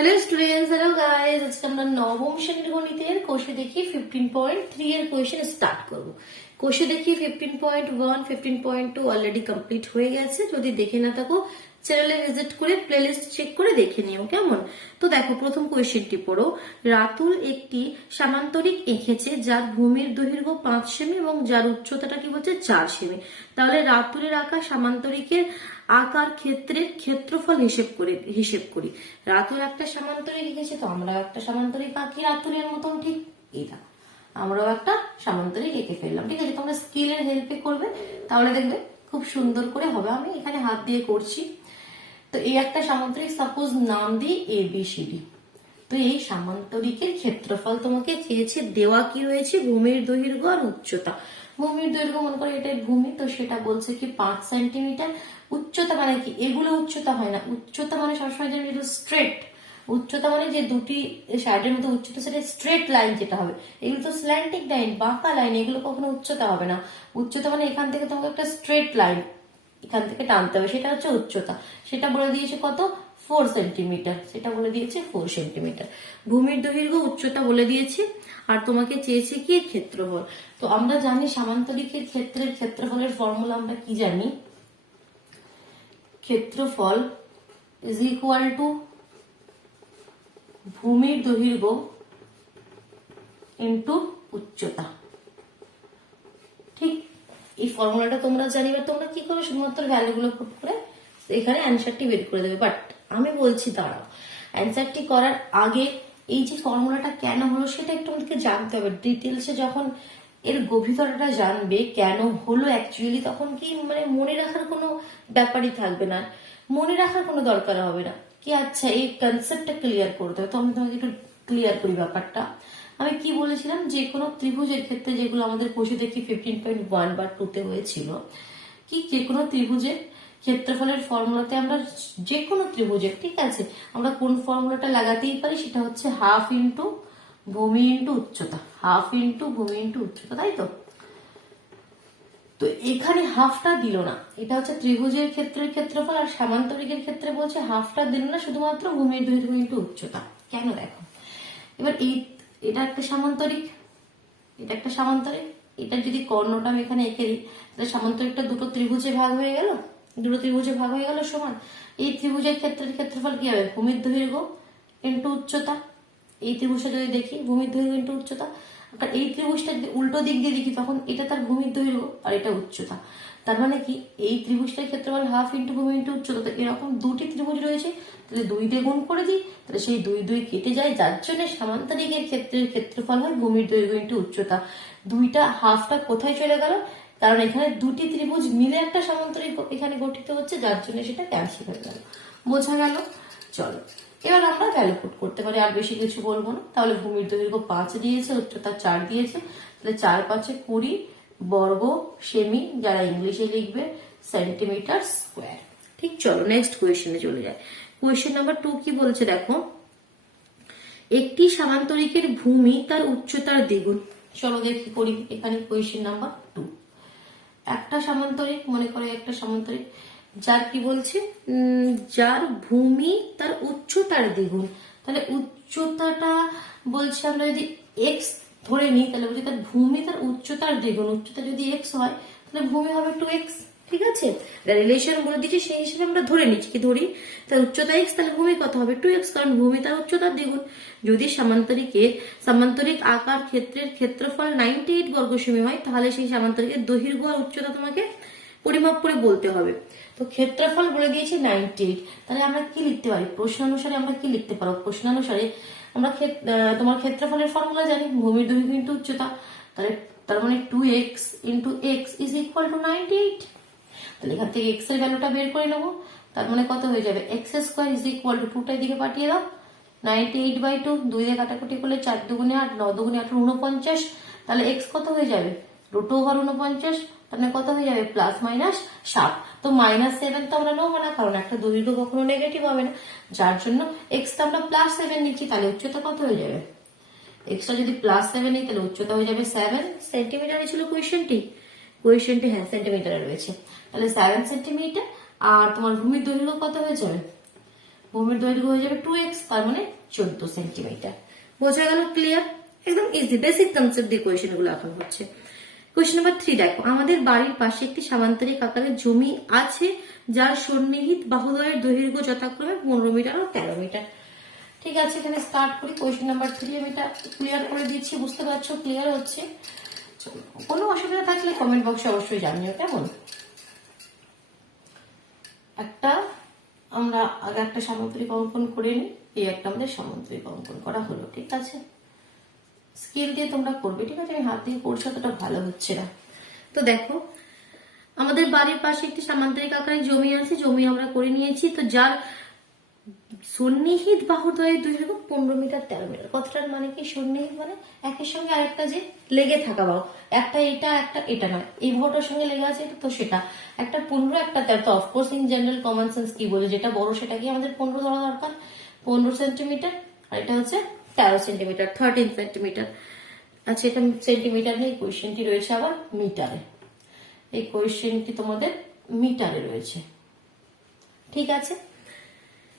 Hello students, hello guys. আজকে আমরা নবম শ্রেণীর গণিতের কোষে দেখি 15.3 এর কোয়েশ্চেন স্টার্ট করব। কোষে দেখি 15.1, 15.2 অলরেডি কমপ্লিট হয়ে গেছে। যদি দেখে না থাকো চ্যানেলে ভিজিট করে প্লেলিস্ট চেক করে দেখে নিও, কেমন? তো দেখো, প্রথম কোয়েশ্চেনটি পড়ো। রাতুল একটি সামান্তরিক এঁকেছে যার ভূমির দৈর্ঘ্য 5 সেমি এবং যার উচ্চতাটা কি বলছে 4 সেমি। তাহলে রাতুলের আঁকা সামান্তরিকের আকার ক্ষেত্রের ক্ষেত্রফল হিসেব করি। রাতুল একটা সামান্তরিক এঁকেছে, তো আমরা একটা সামান্তরিক আঁকি রাতুলের মতন, ঠিক এই দেখো আমরাও একটা সামান্তরিক এঁকে ফেললাম। ঠিক আছে, তোমরা স্কিলের হেল্পে করবে, তাহলে দেখবে খুব সুন্দর করে হবে। আমি এখানে হাত দিয়ে করছি। তো এই একটা সামান্তরিক, সাপোজ নাম দিই ABCD। তো এই সামান্তরিকের ক্ষেত্রফল তোমাকে চেয়েছে, দেওয়া কি রয়েছে ভূমির দৈর্ঘ্য আর উচ্চতা। ভূমির দৈর্ঘ্য মনে করো এটাই ভূমি, তো সেটা বলছে কি 5 সেন্টিমিটার। উচ্চতা মানে কি, এগুলো উচ্চতা হয় না। উচ্চতা মানে সবসময় যেন স্ট্রেট উচ্চতা, মানে যে দুটি সাইডের মধ্যে উচ্চতা, সেটা স্ট্রেট লাইন যেটা হবে। এগুলো তো স্ল্যান্টিক লাইন, বাঁকা লাইন, এগুলো কখনো উচ্চতা হবে না। উচ্চতা মানে এখান থেকে তোমাকে একটা স্ট্রেট লাইন এখান থেকে টানতে হবে, সেটা হচ্ছে উচ্চতা। সেটা বলে দিয়েছে কত, 4 সেন্টিমিটার। সেটা বলে দিয়েছে 4 সেন্টিমিটার। ভূমির দৈর্ঘ্য উচ্চতা বলে দিয়েছে, আর তোমাকে চেয়েছে কি ক্ষেত্রফল। তো আমরা জানি সামান্তরিকের ক্ষেত্রের ক্ষেত্রফলের ফর্মুলা আমরা কি জানি, ক্ষেত্রফল ইজ ইকুয়াল টু ভূমির দৈর্ঘ্য ইন্টু উচ্চতা। ঠিক এই ফর্মুলাটা তোমরা জানিবে। তোমরা কি করবে, শুধুমাত্র ভ্যালুগুলো পুট করে এখানে অ্যান্সারটি বের করে দেবে। বাট আমি বলছি দাঁড়াও, অ্যান্সারটি করার আগে এই যে ফর্মুলাটা কেন হলো সেটা একটু আমাদেরকে জানতে হবে ডিটেলসে। যখন এর গভীরতাটা জানবে কেন হলো অ্যাকচুয়ালি, তখন কি মানে মনে রাখার কোনো ব্যাপারই থাকবে না, মনে রাখার কোনো দরকার হবে না কি। আচ্ছা, এই কনসেপ্টটা ক্লিয়ার করতে হবে, তো আমি তোমাকে একটু ক্লিয়ার করি ব্যাপারটা। আমি কি বলেছিলাম, যে কোনো ত্রিভুজের ক্ষেত্রে, যেগুলো আমাদের কোষে দেখি 15.1 বা 2 হয়েছিল, কি যে কোনো ত্রিভুজের ক্ষেত্রফলের ফর্মুলাতে আমরা যে কোনো ত্রিভুজের, ঠিক আছে, আমরা কোন ফর্মুলাটা লাগাতেই পারি, সেটা হচ্ছে হাফ ইন্টু ভূমি ইন্টু উচ্চতা। হাফ ইন্টু ভূমি ইন্টু উচ্চতা, তাই তো। তো এখানে হাফটা দিল না, এটা হচ্ছে ত্রিভুজের ক্ষেত্রের ক্ষেত্রফল, আর সামান্তরিকের ক্ষেত্রে বলছে হাফটা দিল না, শুধুমাত্র ভূমির দৈর্ঘ্য ইন্টু উচ্চতা। কেন দেখো, এবার এটা একটা সামান্তরিক, এটা একটা সামান্তরিক, এটা যদি কর্ণটা আমি এখানে এঁকে দিই, তাহলে সামান্তরিকটা দুটো ত্রিভুজে ভাগ হয়ে গেল, সমান। এই ত্রিভুজের ক্ষেত্রের ক্ষেত্রফল কি হবে, ভূমির দৈর্ঘ্য ইন্টু উচ্চতা। এই ত্রিভুজটা যদি দেখি ভূমির দৈর্ঘ্য ইন্টু উচ্চতা, আর এই ত্রিভুজটা যদি উল্টো দিক দিয়ে দেখি, তখন এটা তার ভূমির দৈর্ঘ্য আর এটা উচ্চতা। তার মানে কি, এই ত্রিভুজটার ক্ষেত্রফল হাফ ইন্টু ভূমি ইন্টু উচ্চতা। তো এরকম দুটি ত্রিভুজ রয়েছে, তাহলে 2 দিয়ে গুণ করে দিই, তাহলে সেই 2 কেটে যায়, যার জন্য সামান্তরিকের ক্ষেত্রের ক্ষেত্রফল হয় ভূমির দৈর্ঘ্য ইন্টু উচ্চতা। দুইটা হাফটা কোথায় চলে গেল, কারণ এখানে দুটি ত্রিভুজ মিলে একটা সামান্তরিক এখানে গঠিত হচ্ছে, যার জন্য সেটা ক্যান্সেল হয়ে গেল। বোঝা গেল? চলো এবার আমরা ভ্যালু পুট করতে পারি, আর বেশি কিছু বলবো না। তাহলে ভূমির দৈর্ঘ্য 5 দিয়েছে, উচ্চতা 4 দিয়েছে, তাহলে 4 5 20 বর্গ সেমি, যারা ইংলিশে লিখবে সেন্টিমিটার স্কোয়ার। ঠিক, চলো নেক্সট কোয়েশ্চেনে চলে যায়। কোয়েশ্চেন নাম্বার 2 কি বলছে দেখো, একটি সামান্তরিকের ভূমি তার উচ্চতার দ্বিগুণ। চলো দেখি করি। এখানে কোয়েশ্চেন নাম্বার 2, একটা সামান্তরিক, মনে করো একটা সামান্তরিক যার কি বলছে, যার ভূমি তার উচ্চতার দ্বিগুণ। তাহলে উচ্চতাটা বলছে, আমরা যদি x ধরে নিই, তাহলে বলছি তার ভূমি তার উচ্চতার দ্বিগুণ। উচ্চতা যদি x হয়, তাহলে ভূমি হবে 2x। ঠিক আছে, রিলেশন বলে দিচ্ছি, সেই হিসেবে আমরা ধরে নিচ্ছি, কি ধরি, তার উচ্চতা x, তাহলে ভূমি কত হবে 2x, কারণ ভূমি তার উচ্চতার দ্বিগুণ। যদি সামান্তরিক আকার ক্ষেত্রের ক্ষেত্রফল 98 বর্গ সেমি হয়, তাহলে সেই সামান্তরিকের দৈর্ঘ্য আর উচ্চতা তোমাকে পরিমাপ করে বলতে হবে। তো ক্ষেত্রফল বলে দিয়েছি 98, তাহলে আমরা কি লিখতে পারি, প্রশ্নানুসারে আমরা কি লিখতে পারবো, প্রশ্নানুসারে আমরা তোমার ক্ষেত্রফলের ফর্মুলা জানি, ভূমির দৈর্ঘ্য ইন্টু উচ্চতা। তাহলে তার মানে 2x into x is equal two 98। তাহলে এখান থেকে x এর ভ্যালুটা বের করে নেবো, তার মানে কত হয়ে যাবে, x square is equal two 2টা দিকে পাঠিয়ে দাও, 98/2, 2 দিয়ে কাটাকুটি করলে 4 দুগুণে 8, 9 দুগুণে 18, 49। তাহলে x কত হয়ে যাবে, √49। তাহলে কত হয়ে যাবে, প্লাস মাইনাস 7। তো -7 তো আমরা নেবো না, কারণ একটা দৈর্ঘ্য কখনো নেগেটিভ হবে না, যার জন্য x টা আমরা +7 নিচ্ছি। তাহলে উচ্চতা কত হয়ে যাবে, x টা যদি +7 নিই, তাহলে উচ্চতা হয়ে যাবে 7 সেন্টিমিটার। ছিল কোয়েশ্চেনটি, হ্যাঁ সেন্টিমিটারে রয়েছে, তাহলে 7 সেন্টিমিটার। আর তোমার ভূমির দৈর্ঘ্য কত হয়ে যাবে, ভূমির দৈর্ঘ্য হয়ে যাবে 2x, তার মানে 14 সেন্টিমিটার। বোঝা গেল? ক্লিয়ার? একদম ইজি, বেসিক কনসেপ্ট দিয়ে কোয়েশ্চেন গুলো এখন হচ্ছে। কোয়েশ্চেন নাম্বার 3 দেখো, আমাদের বাড়ির পাশে একটি সামান্তরিক আকারের জমি আছে যার সন্নিহিত বাহুদ্বয়ের দৈর্ঘ্য যথাক্রমে 15 মিটার ও 13 মিটার। ঠিক আছে, এখানে স্টার্ট করি। কোয়েশ্চেন নাম্বার 3 আমি এটা ক্লিয়ার করে দিচ্ছি, বুঝতে পারছো? ক্লিয়ার হচ্ছে? কোনো অসুবিধা থাকলে কমেন্ট বক্সে অবশ্যই জানিও, কেমন? আমরা আগে একটা সামুদ্রিক অঙ্কন করে নিই। এই একটা আমাদের সামুদ্রিক অঙ্কন করা হলো, ঠিক আছে? স্কেল দিয়ে তোমরা করবে, ঠিক আছে? আমি হাত দিয়ে করছি, অতটা ভালো হচ্ছে না। তো দেখো, আমাদের বাড়ির পাশে একটি সামান্তরিক আকারের জমি আছে, জমি আমরা করে নিয়েছি। তো যার সন্নিহিত বাহুদ্বয়ের দৈর্ঘ্য 15 মিটার 13 মিটার। কথাটার মানে কি? সন্নিহিত মানে একের সঙ্গে আরেকটা যে লেগে থাকা বাহু, একটা এটা নয়, এই বাহুটার সঙ্গে লেগে আছে, তো সেটা একটা 15 একটা 13। তো of course in general common sense কি বলে, যেটা বড় সেটা কি আমাদের 15 ধরা দরকার, 15 সেন্টিমিটার। আর এটা হচ্ছে 13 সেন্টিমিটার, 13 সেন্টিমিটার। আচ্ছা, এটা সেন্টিমিটার নেই, কোয়েশ্চেনটি রয়েছে আবার মিটারে। এই কোয়েশ্চেনটি তোমাদের মিটারে রয়েছে, ঠিক আছে?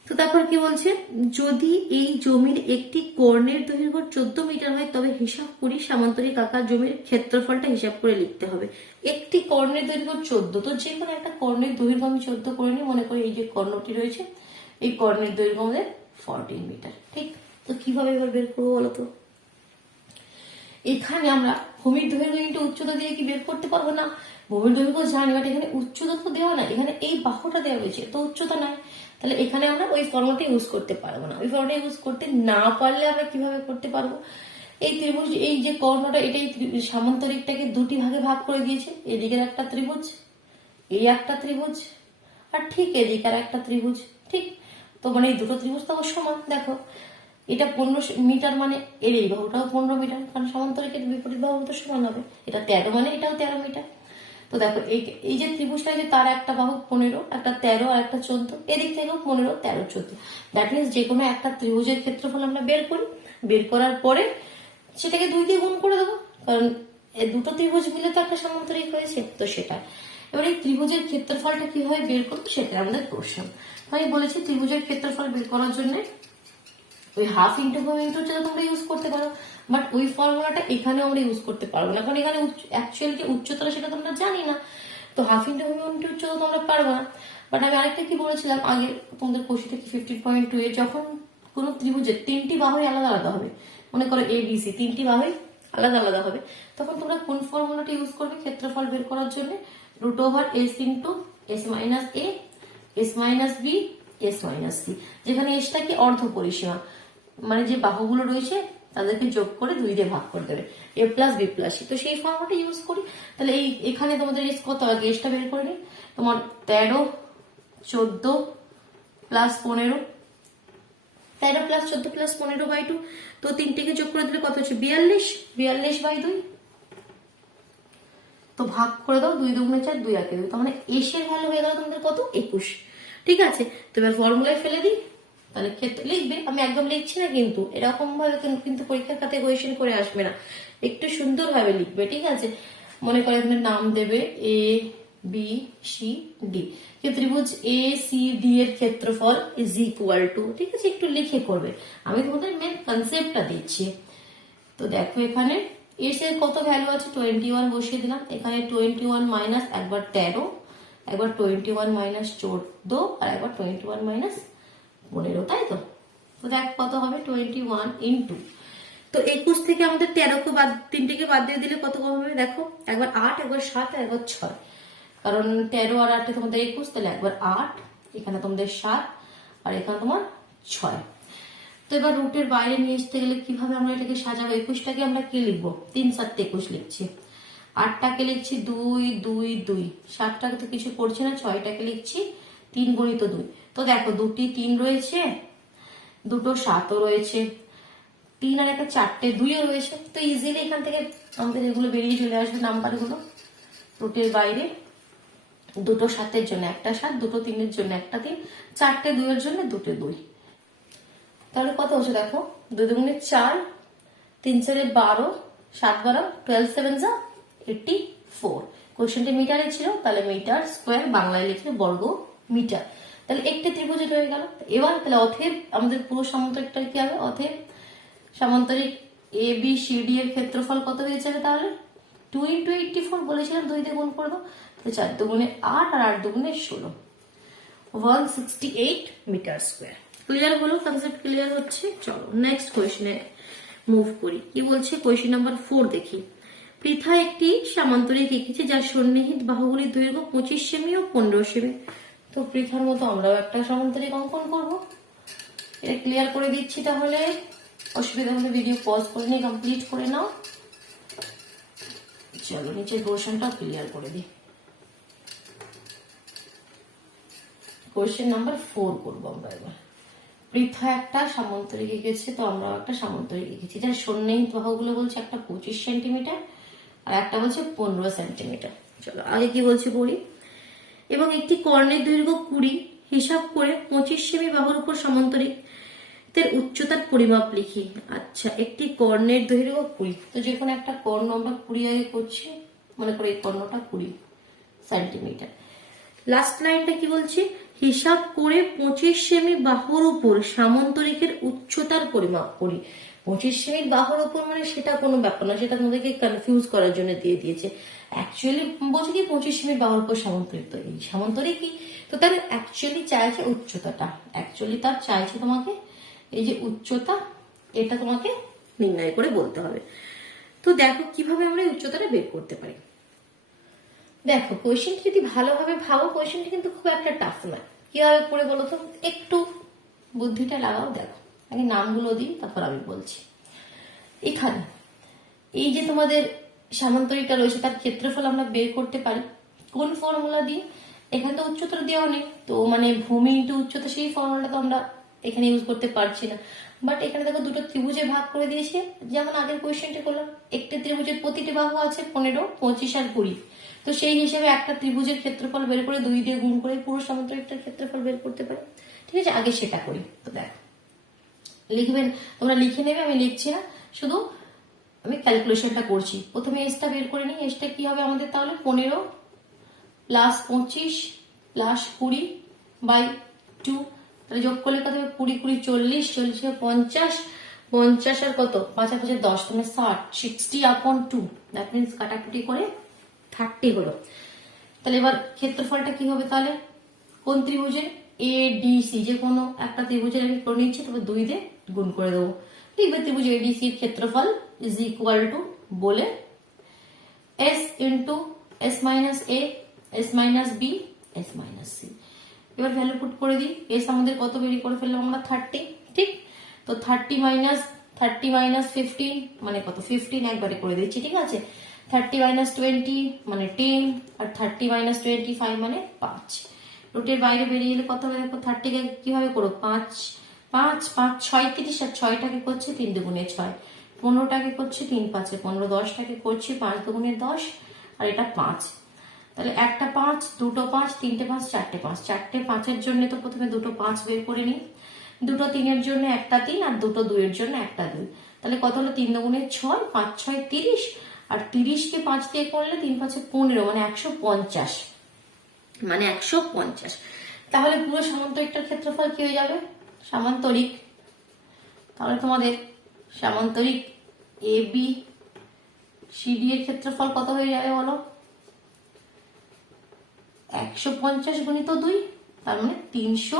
তো তারপর কি বলছে, যদি এই জমির একটি কর্ণের দৈর্ঘ্য 14 মিটার হয় তবে হিসাব করি সামান্তরিক আকার জমির ক্ষেত্রফলটা হিসাব করে লিখতে হবে। একটি কর্ণের দৈর্ঘ্য 14, তো যে কোনো একটা কর্ণের দৈর্ঘ্য আমি 14 করে নিই। মনে করি এই যে কর্ণটি রয়েছে, এই কর্ণের দৈর্ঘ্য আমাদের 14 মিটার, ঠিক? তো কিভাবে এবার বের করবো বলো তো? এখানে আমরা ভূমির দৈর্ঘ্য ইন্টু উচ্চতা দিয়ে কি বের করতে পারবো না? ভূমির দৈর্ঘ্য জানি, বাট এখানে উচ্চতা তো দেওয়া না, এখানে এই বাহুটা দেওয়া হয়েছে, তো উচ্চতা নাই। তাহলে এখানে আমরা ওই ফর্মুলাটা ইউজ করতে পারবো না। ওই ফর্মুলাটা ইউজ করতে না পারলে আমরা কিভাবে করতে পারবো? এই ত্রিভুজ, এই যে কর্ণটা, এটাই সামান্তরিকটাকে দুটি ভাগে ভাগ করে দিয়েছে। এদিকের একটা ত্রিভুজ, এই একটা ত্রিভুজ, আর ঠিক এদিকের একটা ত্রিভুজ, ঠিক? তো মানে এই দুটো ত্রিভুজ তো সমান। দেখো, এটা 15 মিটার মানে এর এই বাহুটাও 15 মিটার, কারণ সমান্তরিকের বিপরীত বাহু তো সমান হবে। এটা 13 মানে এটাও 13 মিটার। তো দেখো, এই যে ত্রিভুজটা, যে তার একটা বাহু 15, একটা 13 আর একটা 14, এদিক থেকেও 15 13 14। দ্যাট মিনস যে কোনো একটা ত্রিভুজের ক্ষেত্রফল আমরা বের করি, বের করার পরে সেটাকে 2 দিয়ে গুণ করে দেবো, কারণ এই দুটো ত্রিভুজ মিলে তো একটা সমান্তরিক হয়েছে, তো সেটা। এবার এই ত্রিভুজের ক্ষেত্রফলটা কিভাবে বের করবো সেটা আমাদের প্রশ্ন। আমি বলেছি ত্রিভুজের ক্ষেত্রফল বের করার জন্য ওই হাফ ইন্টু ভূমি ইন্টু উচ্চতা তোমরা ইউজ করতে পারো, বাট ওই ফর্মুলাটা এখানে আমরা ইউজ করতে পারবো না, কারণ এখানে অ্যাকচুয়ালি যে উচ্চতা সেটা তোমরা জানি না। তো হাফ ইন্টু ভূমি ইন্টু উচ্চতা তোমরা পারবো না। বাট আমি আরেকটা কি বলেছিলাম আগে তোমাদের কোশ্চেন থেকে 15.2 এ, যখন কোন ত্রিভুজের 3টি বাহুই আলাদা আলাদা হবে, মনে করো এ বি সি 3টি বাহুই আলাদা আলাদা হবে, তখন তোমরা কোন ফর্মুলাটা ইউজ করবে ক্ষেত্রফল বের করার জন্য? √s into s minus a, s minus b, s minus c. যেখানে এসটা কি অর্ধ পরিসীমা, মানে যে বাহুগুলো রয়েছে তাদেরকে যোগ করে 2 দিয়ে ভাগ করে দেবে, a plus b plus c. তো সেই ফর্মুলাটা ইউজ করি। তাহলে এখানে তোমাদের এস কত, আগে এসটা বের করে নিই। তোমার 13 14 প্লাস 15, 13 প্লাস 14 প্লাস 15/2, তো তিনটিকে যোগ করে দিলে কত হচ্ছে? 42, 42/2। তো ভাগ করে দাও, 2 দুগুণে 4, 2 একে 2, তার মানে এসের ভ্যালু হয়ে গেল তোমাদের কত? 21। ঠিক আছে, তো এবার ফর্মুলায় ফেলে দিই। তাহলে ক্ষেত্রে লিখবে, আমি একদম লিখছি না কিন্তু, এরকম ভাবে কিন্তু পরীক্ষার খাতে কোয়েশ্চেন করে আসবে না, একটু সুন্দর ভাবে লিখবে, ঠিক আছে? মনে করে এখানে নাম দেবে এ বি সি ডি, ত্রিভুজ এ সি ডি এর ক্ষেত্রফল ইজ ইকুয়াল টু, ঠিক আছে? একটু লিখে করবে, আমি তোমাদের মেন কনসেপ্টটা দিচ্ছি। তো দেখো, এখানে এস এর কত ভ্যালু আছে? 21 বসিয়ে দিলাম। এখানে 21 মাইনাস একবার 13, একবার 21 মাইনাস 14, আর একবার 21 মাইনাস 15, তাই তো? তো দেখ কত হবে? 21 ইন্টু, তো 21 থেকে আমাদের 13কে বাদ, 3টিকে বাদ দিয়ে দিলে কত হবে? দেখো, একবার 8, একবার 7, একবার 6, কারণ 13 আর 8 তোমাদের 21, তাহলে একবার 8, এখানে তোমাদের 7, আর এখানে তোমার 6। তো এবার রুটের বাইরে নিয়ে আসতে গেলে কিভাবে আমরা এটাকে সাজাবো? 21টাকে আমরা কি লিখবো? 3 7 21 লিখছি, 8টাকে লিখছি 2 2 2, 7টাকে তো কিছু করছে না, 6টাকে লিখছি 3 গুণিত 2। তো দেখো, 2টি 3 রয়েছে, 2টো 7ও রয়েছে, 3 আর একটা 4টে 2ও রয়েছে। তো ইজিলি এখান থেকে আমাদের এগুলো বেরিয়ে চলে আসবে নাম্বারগুলো। রুটের বাইরে 2টো 7-এর জন্য একটা 7, 2টো 3-এর জন্য একটা 3, 4টে 2-এর জন্য 2টে 2। তাহলে কত হচ্ছে দেখো, 2 দুগুণে 4, 3 4 12, 7 12, 12 7 যা 84। কোশ্চেনটি মিটারে ছিল, তাহলে মিটার স্কোয়ার, বাংলায় লিখলে বর্গ মিটার। তাহলে একটি ত্রিভুজ রয়ে গেল। এবার তাহলে অতএব আমাদের পুরো সামান্তরিকটা কি হবে, অতএব সামান্তরিক এ বি সি ডি এর ক্ষেত্রফল কত হয়ে যাবে তাহলে 2 × 84 বলেছিলাম 2 দিয়ে গুণ করবো, তাহলে 4 দুগুণে 8 আর 8 দুগুণে 16, 168 মিটার স্কোয়ার। ক্লিয়ার হলো, কনসেপ্ট ক্লিয়ার হচ্ছে। চলো নেক্সট কোয়েশ্চনে মুভ করি। কি বলছে কোয়েশ্চন নাম্বার 4 দেখি। পৃথা একটি সামান্তরিক এঁকেছে যার সন্নিহিত বাহুগুলির দৈর্ঘ্য 25 সেমি ও 15 সেমি। তো পৃথার মতো আমরাও একটা সামান্তরিক অঙ্কন করব। এটা ক্লিয়ার করে দিচ্ছি, তাহলে অসুবিধা হলে ভিডিও পজ করে নিয়ে কমপ্লিট করে নাও। চলো নিচের পোর্শনটা ক্লিয়ার করে দিই। কোয়েশ্চেন নাম্বার 4 করবো আমরা এবার। পৃথা একটা সামান্তরিক এঁকেছে, তো আমরাও একটা সামান্তরিক এঁকেছি যার সন্নিহিত বাহুগুলো বলছে একটা 25 সেন্টিমিটার আর একটা বলছে 15 সেন্টিমিটার। চলো আগে কি বলছে পড়ি। এবং একটি কর্ণের দৈর্ঘ্য 20 হিসাব করে 25 সেমি বাহুর উপর সমান্তরিক উচ্চতার পরিমাপ লিখি। আচ্ছা, একটি কর্ণের দৈর্ঘ্য 20, তো যে কোনো একটা কর্ণ আমরা 20 আগে করছি, মনে করি এই কর্ণটা 20 সেন্টিমিটার। লাস্ট লাইনটা কি বলছে, হিসাব করে 25 সেমি বাহুর উপর সামান্তরিকের উচ্চতার পরিমাপ করি। 25 সেমি বাহুর উপর মানে সেটা কোনো ব্যাপার না, সেটা তোমাদেরকে কনফিউজ করার জন্য দিয়ে দিয়েছে। অ্যাকচুয়ালি বলছে কি 25 সেমি বাহুর উপর সামান্তরিক, তো এই সামান্তরিক কি, তো তার অ্যাকচুয়ালি চাইছে উচ্চতাটা, অ্যাকচুয়ালি তার চাইছে তোমাকে এই যে উচ্চতা, এটা তোমাকে নির্ণয় করে বলতে হবে। তো দেখো কিভাবে আমরা এই উচ্চতাটা বের করতে পারি। দেখো কোয়েশ্চেনটি যদি ভালোভাবে ভাবো, কোয়েশ্চেনটি কিন্তু খুব একটা টাফ নয়। কিভাবে করে বলো তো, একটু বুদ্ধিটা লাগাও। দেখো আগে নামগুলো দিই, তারপর আমি বলছি। এখানে এই যে তোমাদের সামান্তরিকটা রয়েছে তার ক্ষেত্রফল আমরা বের করতে পারি কোন ফর্মুলা দিয়ে। এখানে তো উচ্চতা দেওয়া নেই, তো মানে ভূমি ইন্টু উচ্চতা, সেই ফর্মুলাটা তো আমরা এখানে ইউজ করতে পারছি না। বাট এখানে দেখো দুটো ত্রিভুজে ভাগ করে দিয়েছে, যেমন আগের কোয়েশ্চেনটা করলাম। একটি ত্রিভুজের প্রতিটি বাহু আছে 15, 25 আর 20, তো সেই হিসেবে একটা ত্রিভুজের ক্ষেত্রফল বের করে 2 দিয়ে গুণ করে পুরো সামান্তরিকটার ক্ষেত্রফল বের করতে পারি। ঠিক আছে, আগে সেটা করি। তো দেখো লিখবেন, তোমরা লিখে নেবে, আমি লিখছি না, শুধু আমি ক্যালকুলেশনটা করছি। প্রথমে এসটা বের করে নিই। এসটা কি হবে আমাদের তাহলে 15 প্লাস 25 প্লাস 20/2, তাহলে যোগ করলে কত হবে 20 20 40, 40 50, 50 আর কত 5 আর 5 10, মানে 60/2, দ্যাট মিনস কাটাকুটি করে 30 হলো। তাহলে এবার ক্ষেত্রফলটা কি হবে তাহলে, কোন ত্রিভুজের এডিসি, যে কোনো একটা ত্রিভুজের আমি করে নিচ্ছি, তবে 2 দিয়ে গুণ করে দেবো। লিখবে ত্রিভুজ এডিসি এর ক্ষেত্রফল ইজ ইকুয়াল টু বলে s into s minus a, s minus b, s minus c. এবার ভ্যালু পুট করে দিই। এস আমাদের কত বেরিয়ে করে ফেললাম আমরা 30, ঠিক। তো 30 মাইনাস 15 মানে কত 15, একবারে করে দিচ্ছি, ঠিক আছে। 30 মাইনাস 20 মানে 10, আর 30 মাইনাস 25 মানে 5। রুটের বাইরে বেরিয়ে এলে কত হবে দেখো, 30 কে কিভাবে করো 5 5 5 36, আর 6টাকে করছে 3 দুগুণে 6, 15টাকে করছে 3 5 15, 10টাকে করছে 5 দুগুণে 10, আর এটা 5। তাহলে একটা 5, দুটো 5, তিনটে 5, চারটে 5। চারটে 5-এর জন্য তো প্রথমে দুটো 5 বের করে নিই, দুটো 3-এর জন্য একটা 3, আর দুটো 2-এর জন্য একটা 2। তাহলে কত হলো 3 দুগুণে 6, 5 6 30, আর 30কে 5 দিয়ে করলে 3 5 15, মানে 150, মানে 150। তাহলে পুরো সামান্তরিকটার ক্ষেত্রফল কি হয়ে যাবে, সামান্তরিক, তাহলে তোমাদের সামান্তরিক এ বি সি ডি এর ক্ষেত্রফল কত হয়ে যাবে বলো, 150 গুণিত 2, তার মানে 300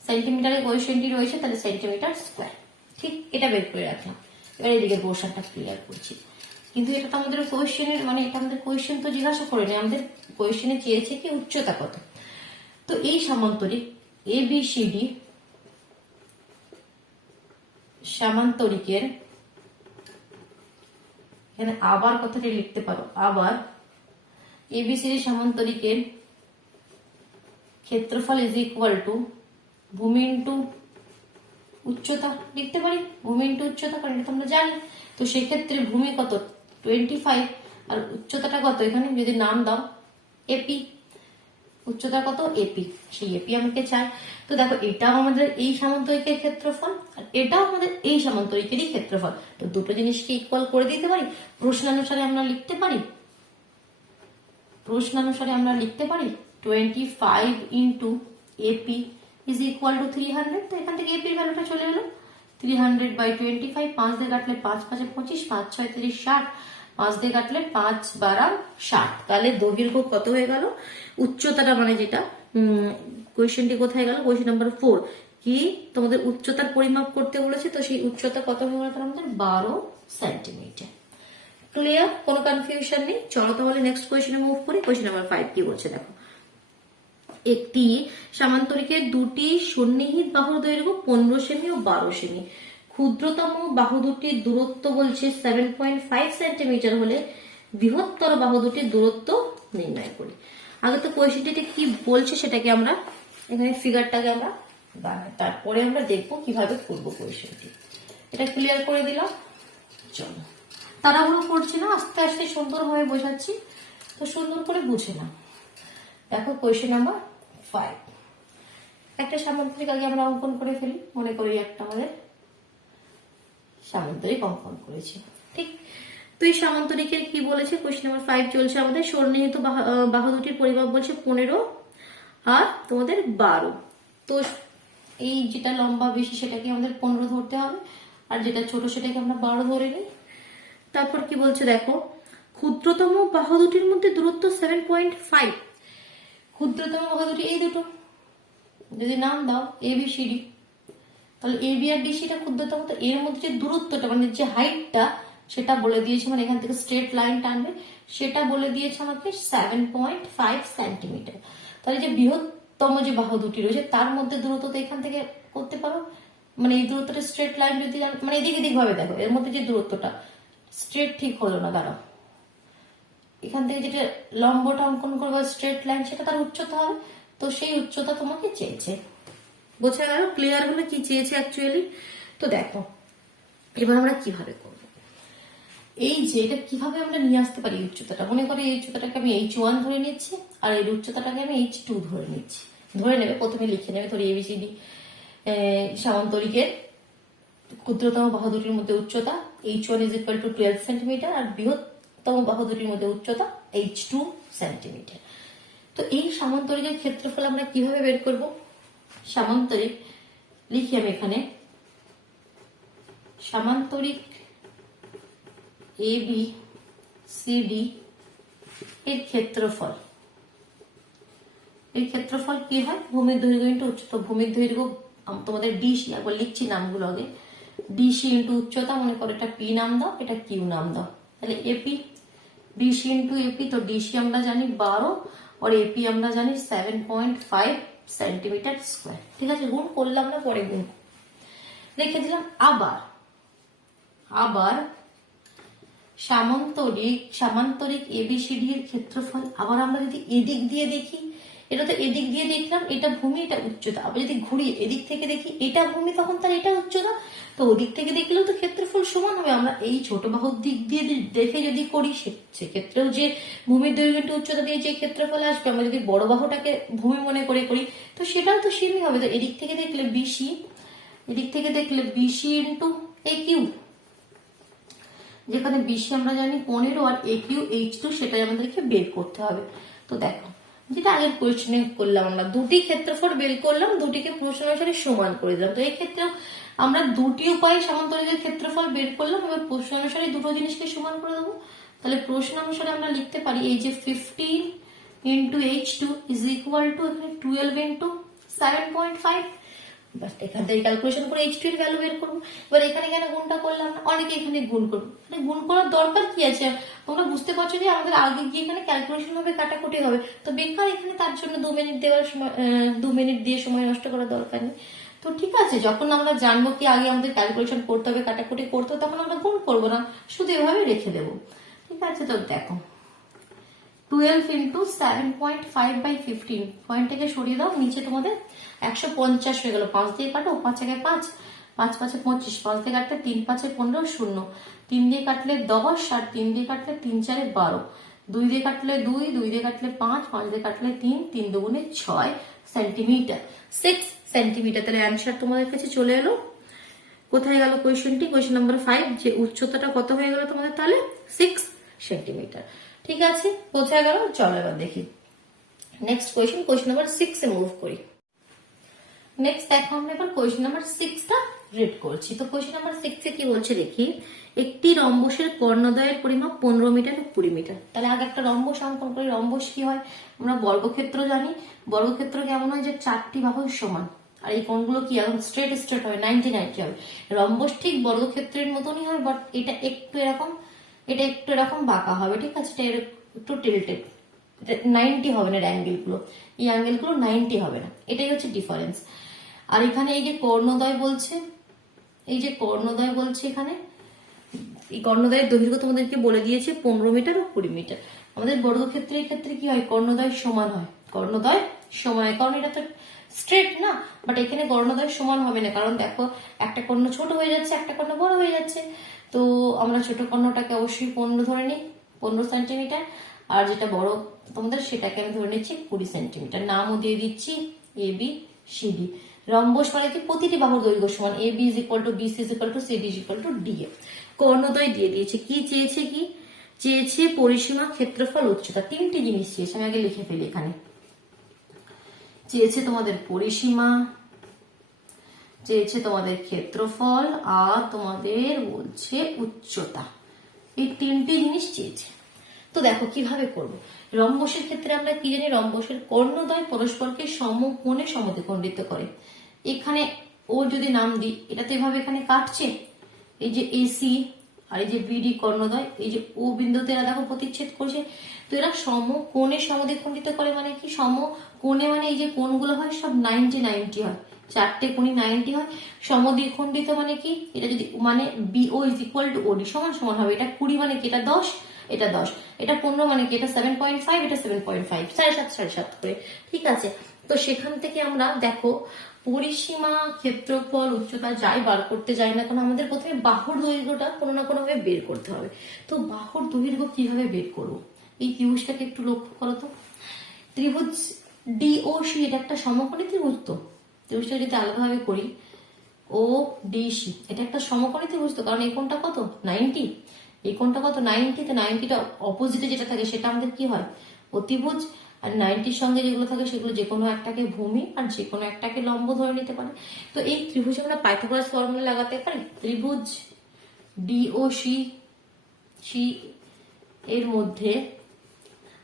সেন্টিমিটারে কোয়েশ্চেনটি রয়েছে, তাহলে সেন্টিমিটার স্কোয়ার। ঠিক, এটা বের করে রাখলাম। এবার এদিকে পোর্শনটা ক্লিয়ার করছি। কিন্তু এটা তো আমাদের কোয়েশ্চেনের, মানে এটা আমাদের কোয়েশ্চেন তো জিজ্ঞাসা করে নেই, আমাদের কোয়েশ্চেনে চেয়েছে কি উচ্চতা কত। তো এই সামান্তরিক এ বি সি ডি সামান্তরিকের, এখানে আবার কথাটি লিখতে পারো, আবার এবিসিডি সামান্তরিকের ক্ষেত্রফল ইজ ইকুয়াল টু ভূমি ইন্টু উচ্চতা লিখতে পারি, ভূমি ইন্টু উচ্চতা, কারণ এটা আমরা জানি। তো সেক্ষেত্রে ভূমি কত 25, আর উচ্চতাটা কত, এখানে যদি নাম দাও এপি, উচ্চতা কত এপি, সেই এপি আমাকে চাই। তো দেখো এটাও আমাদের এই সামান্তরিকের ক্ষেত্রফল, আর এটাও আমাদের এই সামান্তরিকেরই ক্ষেত্রফল। তো দুটো জিনিসকে ইকুয়াল করে দিতে পারি। প্রশ্নানুসারে আমরা লিখতে পারি, 25 into AP is equal to 300। তো এখান থেকে এপির ভ্যালুটা চলে এলো 300/25। 5 দিয়ে কাটলে 5 5 25, 5 6 30 60, 5 দিয়ে কাটলে 5 12 60। তাহলে দৈর্ঘ্য কত হয়ে গেল, উচ্চতাটা মানে যেটা কোয়েশ্চেনটি কোথায় গেল, কোয়েশ্চেন নাম্বার 4 কি তোমাদের উচ্চতার পরিমাপ করতে বলেছে, তো সেই উচ্চতা কত হয়ে গেল আমাদের 12 সেন্টিমিটার। ক্লিয়ার, কোনো কনফিউশন নেই। চলো তাহলে নেক্সট কোয়েশ্চেনে মুভ করি। কোয়েশ্চেন নাম্বার 5 কি বলছে দেখো, একটি সামান্তরিকের দুটি সন্নিহিত বাহুর দৈর্ঘ্য 15 সেমি ও 12 সেমি, ক্ষুদ্রতম বাহু দুটির দূরত্ব বলছে 7.5 সেন্টিমিটার হলে বৃহত্তর বাহু দুটির দূরত্ব নির্ণয় করি। আগে তো কোয়েশ্চেনটিতে কি বলছে সেটাকে আমরা এখানে ফিগারটাকে আমরা বানাই, তারপরে আমরা দেখবো কিভাবে করবো কোয়েশ্চেনটি। এটা ক্লিয়ার করে দিলাম। চলো তাড়াহুড়ো করছি না, আস্তে আস্তে সুন্দরভাবে বোঝাচ্ছি, তো সুন্দর করে বুঝে নাও। দেখো কোয়েশ্চেন নাম্বার 5, একটা সামান্তরিক আগে আমরা অঙ্কন করে ফেলি। মনে করি একটা আমাদের সামান্তরিক অঙ্কন করেছি, ঠিক। তো এই সামান্তরিকের কি বলেছে, কোয়েশ্চেন নাম্বার 5 চলছে আমাদের। সন্নিহিত বাহু দুটির পরিমাপ বলছে 15 আর তোমাদের 12। তো এই যেটা লম্বা বেশি সেটাকে আমাদের 15 ধরতে হবে, আর যেটা ছোট সেটাকে আমরা 12 ধরে নিই। তারপর কি বলছে দেখো, ক্ষুদ্রতম বাহু দুটির মধ্যে দূরত্ব 7.5। ক্ষুদ্রতম বাহু দুটি এই দুটো, যদি নাম দাও ABCD, তাহলে AB আর BCটা ক্ষুদ্রতম। তো এর মধ্যে যে দূরত্বটা মানে যে হাইটটা সেটা বলে দিয়েছে, মানে এখান থেকে স্ট্রেট লাইন টানবে সেটা বলে দিয়েছে আমাকে 7.5 সেন্টিমিটার। তাহলে যে বৃহত্তম যে বাহু দুটি রয়েছে তার মধ্যে দূরত্ব তো এখান থেকে করতে পারো, মানে এই দূরত্বটা স্ট্রেট লাইন যদি মানে এদিক এদিক ভাবে দেখো, এর মধ্যে যে দূরত্বটা স্ট্রেট ঠিক হলো না, দাঁড়াও, এখান থেকে যেটা লম্বটা অঙ্কন করবো স্ট্রেট লাইন সেটা তার উচ্চতা হবে, তো সেই উচ্চতা তোমাকে চেয়েছে। বোঝা গেল, ক্লিয়ার হলে কি চেয়েছে অ্যাকচুয়ালি। তো দেখো এবার আমরা কিভাবে করবো, এই যে এটা কিভাবে আমরা নিয়ে আসতে পারি উচ্চতাটা। মনে করি এই উচ্চতাটাকে আমি H1 ধরে নিচ্ছি আর এই উচ্চতাটাকে আমি H2 ধরে নিচ্ছি। ধরে নেবে, প্রথমে লিখে নেবে, ধরি ABCD সামান্তরিকের ক্ষুদ্রতম বাহু দুটির মধ্যে উচ্চতা H1 is equal to 12 centimetre আর বৃহত্তম বাহু দুটির মধ্যে উচ্চতা H2 সেন্টিমিটার। তো এই সামান্তরিকের ক্ষেত্রফল আমরা কিভাবে বের করব, সামান্তরিক লিখি আমি এখানে, সামান্তরিক ABCD এর ক্ষেত্রফল, এই ক্ষেত্রফল কি হয়, ভূমির দৈর্ঘ্য ইন্টু উচ্চতা। ভূমির দৈর্ঘ্য তোমাদের DC, একবার লিখছি নামগুলো আগে, DC ইন্টু উচ্চতা, মনে করো এটা P নাম দাও, এটা Q নাম দাও। তাহলে AP DC ইন্টু AP, তো DC আমরা জানি 12 আর AP আমরা জানি 7.5 সেন্টিমিটার স্কোয়ার। ঠিক আছে, গুণ করলাম না, পরে গুণ রেখে দিলাম। আবার সামান্তরিক ABCD এর ক্ষেত্রফল আবার আমরা যদি এদিক দিয়ে দেখি, এটা তো এদিক দিয়ে দেখলাম, এটা ভূমি এটা উচ্চতা। আবার যদি ঘুরিয়ে এদিক থেকে দেখি এটা ভূমি, তখন তার এটা উচ্চতা, তো ওদিক থেকে দেখলেও তো ক্ষেত্রফল সমান হবে। আমরা এই ছোট বাহুর দিক দিয়ে দেখে যদি করি সেক্ষেত্রেও যে ভূমির দৈর্ঘ্য উচ্চতা দিয়ে যে ক্ষেত্রফল আসবে, আমরা যদি বড় বাহুটাকে ভূমি মনে করে করি তো সেটাও তো সেমই হবে। তো এদিক থেকে দেখলে BC, এদিক থেকে দেখলে BC ইন্টু AQ, যেখানে BC আমরা জানি 15 আর AQ H2 সেটাই আমাদেরকে বের করতে হবে। তো দেখো যেটা আগের কোয়েশ্চেনে করলাম, আমরা দুটি ক্ষেত্রফল বের করলাম, দুটিকে প্রশ্ন অনুসারে সমান করে দিলাম। তো এই ক্ষেত্রে আমরা দুটি উপায়ে সামান্তরিকের ক্ষেত্রফল বের করলাম, এবার প্রশ্ন অনুসারে দুটো জিনিসকে সমান করে দেবো। তাহলে প্রশ্ন অনুসারে আমরা লিখতে পারি এই যে 15 into H2 is equal two এখানে 12 ইন্টু 7.5। এখান থেকে ক্যালকুলেশন করে H2 এর ভ্যালু বের করবো। এবার এখানে কেন গুণটা করলাম না, অনেকে এখানে গুণ করবো, গুণ করার দরকার কি আছে, তোমরা বুঝতে পারছো যে আমাদের আগে গিয়ে এখানে ক্যালকুলেশন হবে, কাটাকুটি হবে, তো বেকার এখানে তার জন্য 2 মিনিট দেওয়ার সময় 2 মিনিট দিয়ে সময় নষ্ট করার দরকার নেই। তো ঠিক আছে, যখন আমরা জানবো কি আগে আমাদের ক্যালকুলেশন করতে হবে, কাটাকুটি করতে হবে, তখন আমরা গুণ করবো না, শুধু এভাবে রেখে দেবো। ঠিক আছে, তো দেখো 12 ইন্টু 7.5/15, পয়েন্টটাকে সরিয়ে দাও, নিচে তোমাদের 150 হয়ে গেল। 5 দিয়ে কাটো, 5 একে 5, 5 5 25, 5 দিয়ে কাটলে 3 5 15, 0, 3 দিয়ে কাটলে 10 আর 3 দিয়ে কাটলে 3 4 12, 2 দিয়ে কাটলে 2, 2 দিয়ে কাটলে 5, 5 দিয়ে কাটলে 3, 3 দুগুণে 6 সেন্টিমিটার, 6 সেন্টিমিটার। তাহলে অ্যান্সার তোমাদের কাছে চলে এলো। কোথায় গেল কোয়েশ্চেনটি, কোয়েশ্চেন নাম্বার 5, যে উচ্চতাটা কত হয়ে গেল তোমাদের, তাহলে 6 সেন্টিমিটার। ঠিক আছে, বোঝা গেল। চলো এবার দেখি নেক্সট কোয়েশ্চেন, কোয়েশ্চেন নাম্বার 6 এ মুভ করি। নেক্সট দেখো আমরা এবার কোয়েশ্চেন নাম্বার 6টা রিড করছি। তো কোয়েশ্চেন নাম্বার 6 কি বলছে দেখি, একটি রম্বসের কর্ণদ্বয়ের পরিমাপ 15 মিটার ও 20 মিটার। তাহলে আগে একটা রম্বস অঙ্কন করি। রম্বস কি হয়, আমরা বর্গক্ষেত্র জানি। বর্গক্ষেত্র কেমন হয়, যে 4টি বাহু সমান, আর এই কোণগুলো কি একদম স্ট্রেট স্ট্রেট হবে, 90 হবে। রম্বস ঠিক বর্গক্ষেত্রের মতনই হয়, বাট এটা একটু এরকম, এটা একটু এরকম বাঁকা হবে, ঠিক আছে, এটা একটু টিল্টেড, 90 হবে না অ্যাঙ্গেল গুলো, এই অ্যাঙ্গেল গুলো 90 হবে না, এটাই হচ্ছে ডিফারেন্স। আর এখানে এই যে কর্ণদ্বয় বলছে, এই যে কর্ণদ্বয় বলছে, এখানে এই কর্ণদ্বয়ের দৈর্ঘ্য তোমাদেরকে বলে দিয়েছে 15 মিটার ও 20 মিটার। আমাদের বর্গক্ষেত্রের ক্ষেত্রে কি হয়, কর্ণদ্বয় সমান হয়, কর্ণদ্বয় সমান হয়, কারণ এটা তো স্ট্রেট না। বাট এখানে কর্ণদ্বয় সমান হবে না, কারণ দেখো একটা কর্ণ ছোট হয়ে যাচ্ছে, একটা কর্ণ বড় হয়ে যাচ্ছে। তো আমরা ছোট কর্ণটাকে অবশ্যই 15 ধরে নিই, 15 সেন্টিমিটার, আর যেটা বড় তোমাদের সেটাকে আমি ধরে নিচ্ছি 20 সেন্টিমিটার। নামও দিয়ে দিচ্ছি A B C D. Rhombus মানে কি, প্রতিটি বাহুর দৈর্ঘ্য সমান, A B is equal to BC is equal to CD is equal to D. কর্ণদ্বয় দিয়ে দিয়েছে, কি চেয়েছে, কি চেয়েছে, পরিসীমা, ক্ষেত্রফল, উচ্চতা, 3টি জিনিস চেয়েছে। আমি আগে লিখে ফেলি এখানে। চেয়েছে তোমাদের পরিসীমা, চেয়েছে তোমাদের ক্ষেত্রফল, আর তোমাদের বলছে উচ্চতা, এই 3টি জিনিস চেয়েছে। তো দেখো কিভাবে করব। রম্বসের ক্ষেত্রে আমরা কি জানি, রম্বসের কর্ণদ্বয় পরস্পরকে সমকোণে সমদ্বিখণ্ডিত করে। এখানে ও যদি নাম দিই, এটা তো এভাবে এখানে কাটছে, এই যে এসি আর এই যে বিডি কর্ণদ্বয়, এই যে ও বিন্দুতে এরা দেখো প্রতিচ্ছেদ করছে। তো এরা সমকোণে সমদ্বিখণ্ডিত করে, মানে কি, সমকোণে মানে এই যে কোণগুলো হয় সব 90 হয়, 4টে কোণই 90 হয়। সমদ্বিখণ্ডিত মানে কি, এটা যদি মানে বিও ইজ ইকুয়াল টু ওডি সমান সমান হবে। এটা 20 মানে কি, এটা 10, এটা 10, এটা 15 মানে কি, এটা 7.5, এটা 7.5, 7.5 করে, ঠিক আছে। তো সেখান থেকে আমরা দেখো পরিসীমা, ক্ষেত্রফল, উচ্চতা যাই বার করতে যাই না কেন, আমাদের প্রথমে বাহুর দৈর্ঘ্যটা কোনো না কোনো ভাবে বের করতে হবে। তো বাহুর দৈর্ঘ্য কিভাবে বের করবো, এই ত্রিভুজটাকে একটু লক্ষ্য করো তো। ত্রিভুজ ডি ও সি, এটা একটা সমকোণী ত্রিভুজ। তো ত্রিভুজটা যদি আলাদাভাবে করি, ও ডি সি, এটা একটা সমকোণী ত্রিভুজ। তো কারণ এই কোণটা কত, 90, এই কোণটা কত, 90, তে 90টা অপোজিটে যেটা থাকে সেটা আমাদের কি হয়, অতিভুজ। আর 90-র সঙ্গে যেগুলো থাকে সেগুলো যে কোনো একটাকে ভূমি আর যে কোনো একটাকে লম্ব ধরে নিতে পারে। তো এই ত্রিভুজ আমরা পাইথাগোরাস ফর্মুলা লাগাতে পারি। ত্রিভুজ ডি ও সি, সি এর মধ্যে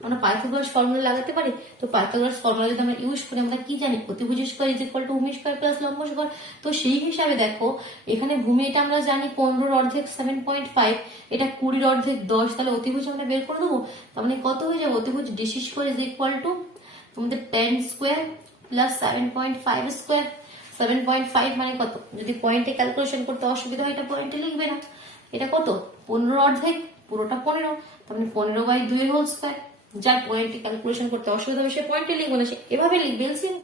আমরা পাইথাগোরাস ফর্মুলা লাগাতে পারি। তো পাইথাগোরাস ফর্মুলা যদি আমরা ইউজ করি, আমরা কি জানি, প্রতিভুজ স্কয়ার ইজ ইকুয়াল টু ভূমি স্কয়ার প্লাস লম্ব স্কয়ার। তো সেই হিসাবে দেখো এখানে ভূমি এটা আমরা জানি 15 অর্ধেক 7.5, এটা 20 অর্ধেক 10, তাহলে অতিভুজ আমরা বের করে দেবো। তার মানে কত হয়ে যাবে, অতিভুজ DC square is equal two তোমাদের 10 স্কয়ার প্লাস 7.5 স্কয়ার। 7.5 মানে কত, যদি পয়েন্টে ক্যালকুলেশন করতে অসুবিধা হয় এটা পয়েন্টে লিখবে না। এটা কত, 15 অর্ধেক, পুরোটা 15, তার মানে 15/2 হোল স্কয়ার। যার পয়েন্টে ক্যালকুলেশন করতে অসুবিধা হবে সে পয়েন্টে লিখবে না, সে এভাবে লিখবে এলসিএম।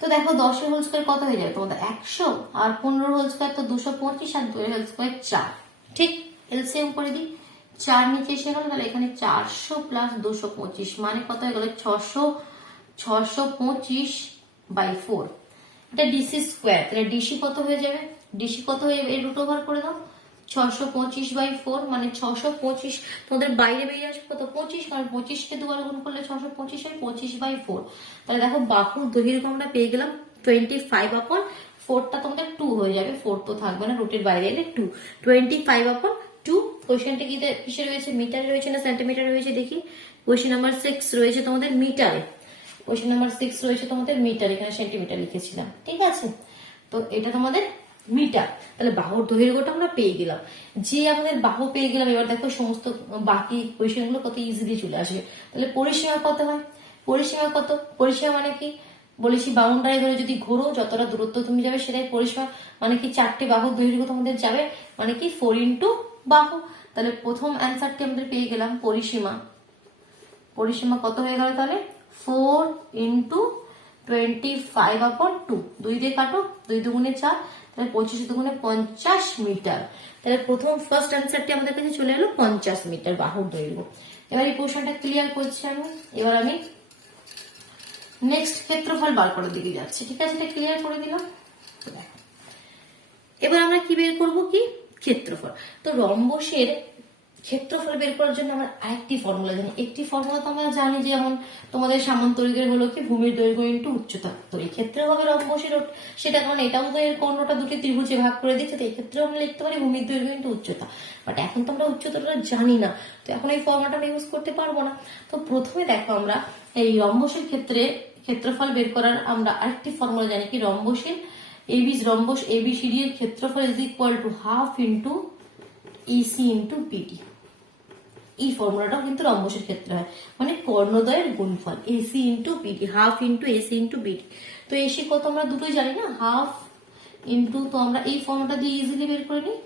তো দেখো 10 এর হোল স্কয়ার কত হয়ে যাবে তোমাদের 100, আর 15 হোল স্কয়ার তো 225, আর 2 এর হোল স্কয়ার 4। ঠিক, এলসিএম করে দিই, 4 নিচে এসে গেল, তাহলে এখানে 400 প্লাস 225 মানে কত হয়ে গেল, 625/4। এটা ডিসি স্কয়ার, তাহলে ডিসি কত হয়ে যাবে, ডিসি কত হয়ে যাবে, এর রুট ওভার করে দাও, 625/4 মানে 625, তোমাদের বাইরে বেরিয়ে আসবে কত, 25, কারণ 25কে দুবার গুণ করলে 625 হয়, 25/4। তাহলে দেখো বাহুর দৈর্ঘ্য আমরা পেয়ে গেলাম 25/4টা তোমাদের 2 হয়ে যাবে, 4 তো থাকবে না, রুটের বাইরে এলে 2, 25/2। কোয়েশ্চেনটা কিসে রয়েছে, মিটারে রয়েছে না সেন্টিমিটারে রয়েছে দেখি। কোয়েশ্চেন নাম্বার 6 রয়েছে তোমাদের মিটারে, কোয়েশ্চেন নাম্বার 6 রয়েছে তোমাদের মিটার, এখানে সেন্টিমিটার লিখেছিলাম, ঠিক আছে। তো এটা তোমাদের মিটার, তাহলে বাহুর দৈর্ঘ্যটা আমরা পেয়ে গেলাম। যে আমাদের বাহু পেয়ে গেলাম, এবার দেখো সমস্ত বাকি কোয়েশ্চেন গুলো কত ইজিলি চলে আসবে। তাহলে পরিসীমা কত হয়, পরিসীমা কত, পরিসীমা মানে কি বলেছি, বাউন্ডারি ধরে যদি ঘোরো যতটা দূরত্ব তুমি যাবে সেটাই পরিসীমা। মানে কি 4টে বাহুর দৈর্ঘ্য তোমাদের যাবে, মানে কি 4 ইন্টু বাহু। তাহলে প্রথম অ্যান্সারটি আমাদের পেয়ে গেলাম পরিসীমা। পরিসীমা কত হয়ে গেল তাহলে, 4 ইন্টু 25/2, 2 দিয়ে কাটো, 2 দুগুণে 4, তাহলে 25 দুগুণে 50 মিটার। তাহলে প্রথম ফার্স্ট অ্যান্সারটি আমাদের কাছে চলে এলো 50 মিটার বাহুর দৈর্ঘ্য। এবার এই পোর্শনটা ক্লিয়ার করছি আমি। এবার আমি নেক্সট ক্ষেত্রফল বার করার দিকে যাচ্ছি, ঠিক আছে, এটা ক্লিয়ার করে দিলাম। এবার আমরা কি বের করব, কি ক্ষেত্রফল। তো রম্বসের ক্ষেত্রফল বের করার জন্য আমরা আরেকটি ফর্মুলা জানি। একটি ফর্মুলা তো আমরা জানি, যেমন তোমাদের সামান্তরিকের হলো কি ভূমির দৈর্ঘ্য ইন্টু উচ্চতা। তো এই ক্ষেত্রে হবে রম্বসের সেটা, কারণ এটাও তো এর কর্ণটা দুটি ত্রিভুজে ভাগ করে দিচ্ছে, তো এই ক্ষেত্রে আমরা লিখতে পারি ভূমির দৈর্ঘ্য ইন্টু উচ্চতা। বাট এখন তো আমরা উচ্চতাটা জানি না, তো এখন এই ফর্মুলাটা ইউজ করতে পারবো না। তো প্রথমে দেখো আমরা এই রম্বসের ক্ষেত্রে ক্ষেত্রফল বের করার আমরা আরেকটি ফর্মুলা জানি কি, রম্বসের রম্বস ABCD এর ক্ষেত্রফল is equal to half into AC into BD। এই ফর্মুলাটাও কিন্তু রম্বসের ক্ষেত্রে হয়, মানে কর্ণদ্বয়ের গুণফল AC into BD, half into AC into BD। তো AC কত আমরা দুটোই জানি না, হাফ ইন্টু, তো আমরা এই ফর্মুলাটা দিয়ে ইজিলি বের করে নিই।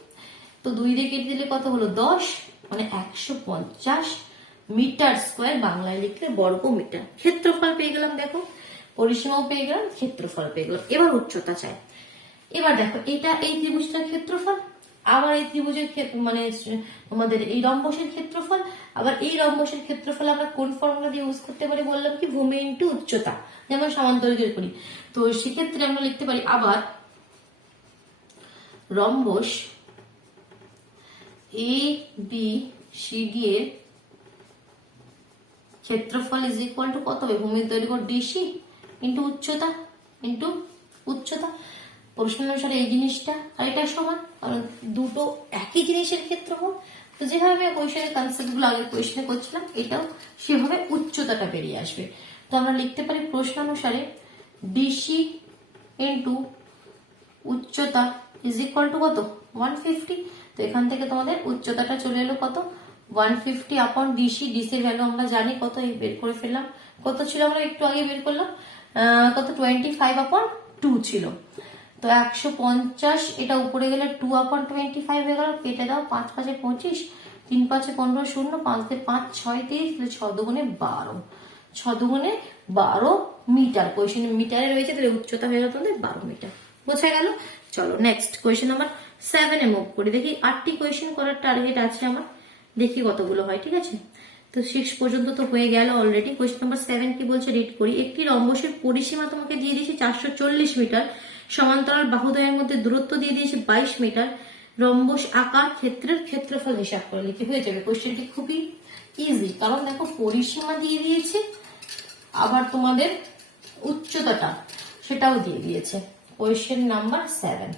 তো 2 দিয়ে কেটে দিলে কত হলো 10, মানে 150 মিটার স্কোয়ার, বাংলায় লিখলে বর্গ মিটার। ক্ষেত্রফল পেয়ে গেলাম, দেখো পরিসীমাও পেয়ে গেলাম, ক্ষেত্রফল পেয়ে গেলাম। এবার উচ্চতা চাই। এবার দেখো এটা এই ত্রিভুজটার ক্ষেত্রফল, আবার এই ত্রিভুজের মানে আমাদের এই রম্বসের ক্ষেত্রফল, আবার এই রম্বসের ক্ষেত্রফল আমরা কোন ফর্মুলা দিয়ে ইউজ করতে পারি বললাম কি, ভূমি ইন্টু উচ্চতা, যেমন সমান্তরিকের করি। তো সেক্ষেত্রে আমরা লিখতে পারি আবার রম্বস ABCD এর ক্ষেত্রফল ইজ ইকুয়াল টু কত হবে, ভূমির দৈর্ঘ্য DC ইন্টু উচ্চতা। প্রশ্ন অনুসারে এই জিনিসটা আর এটা সমান, কারণ দুটো একই জিনিসের ক্ষেত্রফল। তো যেভাবে কোয়েশ্চেনের কনসেপ্ট গুলো আগে কোয়েশ্চেনে করছিলাম, এটাও সেভাবে উচ্চতাটা বেরিয়ে আসবে। তো আমরা লিখতে পারি প্রশ্ন অনুসারে DC ইন্টু উচ্চতা ইজ ইকুয়াল টু কত, 150। তো এখান থেকে তোমাদের উচ্চতাটা চলে এলো কত, 150 আপন DC। ডিসির ভ্যালু আমরা জানি কত, এই বের করে ফেললাম। কত ছিল আমরা একটু আগে বের করলাম, কত 25/2 ছিল। তো 150, এটা উপরে গেলে 2/25 হয়ে গেল, কেটে দাও, 5 5 25, 3 5 15, 0, 5 দিয়ে 5 6 30, 6 দুগুণে 12, 6 দুগুণে 12 মিটার। কোয়েশ্চেন মিটারে রয়েছে, তাহলে উচ্চতা হয়ে গেল তোমাদের 12 মিটার। বোঝা গেল? চলো নেক্সট কোয়েশ্চেন নাম্বার 7 এ মুভ করি। দেখি 8টি কোয়েশ্চেন করার টার্গেট আছে আমার, দেখি কতগুলো হয়। ঠিক আছে, তো 6 পর্যন্ত তো হয়ে গেল অলরেডি। কোয়েশ্চেন নাম্বার 7 কি বলছে রিড করি। একটি রম্বসের পরিসীমা তোমাকে দিয়ে দিয়েছে 440 মিটার, সমান্তরাল বাহুদ্বয়ের মধ্যে দূরত্ব দিয়ে দিয়েছে 22 মিটার। রম্বস আকার ক্ষেত্রের ক্ষেত্রফল হিসাব করে লিখে হয়ে যাবে। কোয়েশ্চেনটি খুবই ইজি, কারণ দেখো পরিসীমা দিয়ে দিয়েছে, আবার তোমাদের উচ্চতাটা সেটাও দিয়ে দিয়েছে। কোয়েশ্চেন নাম্বার 7,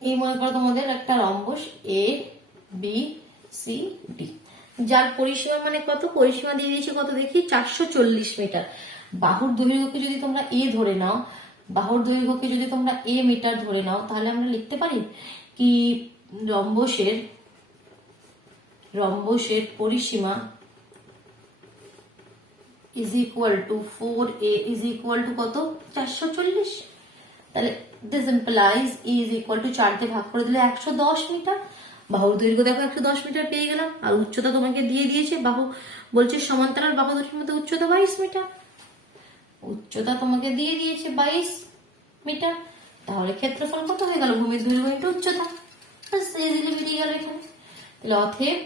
এই মনে করো তোমাদের একটা রম্বস ABCD, যার পরিসীমা মানে কত, পরিসীমা দিয়ে দিয়েছে কত দেখি, 440 মিটার। বাহুর দৈর্ঘ্যকে যদি তোমরা A ধরে নাও, বাহুর দৈর্ঘ্যকে যদি তোমরা A মিটার ধরে নাও, তাহলে আমরা লিখতে পারি কি রম্বসের পরিসীমা is equal two 4A is equal two কত, 440। তাহলে this implies E is equal two 4 দিয়ে ভাগ করে দিলে 110 মিটার। বাহুর দৈর্ঘ্য দেখো 110 মিটার পেয়ে গেলাম, আর উচ্চতা তোমাকে দিয়ে দিয়েছে, বাহু বলছে সমান্তরাল বাহু দুটির মধ্যে উচ্চতা 22 মিটার। উচ্চতা তোমাকে দিয়ে দিয়েছে 22 মিটার, তাহলে ক্ষেত্রফল কত হয়ে গেল, ভূমির দৈর্ঘ্য ইন্টু উচ্চতা। ইজিলি বেরিয়ে গেল এখানে। তাহলে অতএব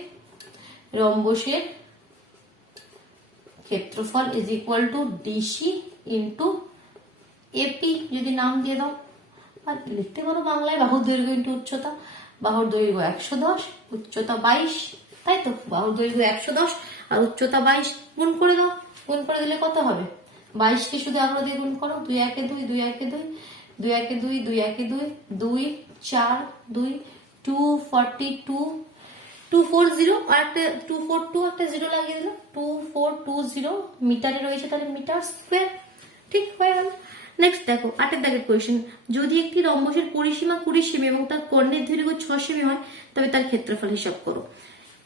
রম্বসের ক্ষেত্রফল is equal two DC into AP, যদি নাম দিয়ে দাও, আর লিখতে পারো বাংলায় বাহুর দৈর্ঘ্য ইন্টু উচ্চতা। বাহুর দৈর্ঘ্য 110, উচ্চতা 22, তাই তো, বাহুর দৈর্ঘ্য 110 আর উচ্চতা 22, গুণ করে দাও। গুণ করে দিলে কত হবে, 22 কে শুধু 11 দিয়ে গুণ করো, 2 1 2, 2 1 2, 2 1 2, 2 1 2, 2 4 2, 242, 240, আর একটা 242, একটা 0 লাগিয়ে দিল, 2420 মিটারে রয়েছে, তাহলে মিটার স্কোয়ার। ঠিক হয়ে গেল। নেক্সট দেখো 8 দাগের কোয়েশ্চেন, যদি একটি রম্বসের পরিসীমা 20 সেমি এবং তার কর্ণের দৈর্ঘ্য 6 সেমি হয়, তবে তার ক্ষেত্রফল হিসাব করো।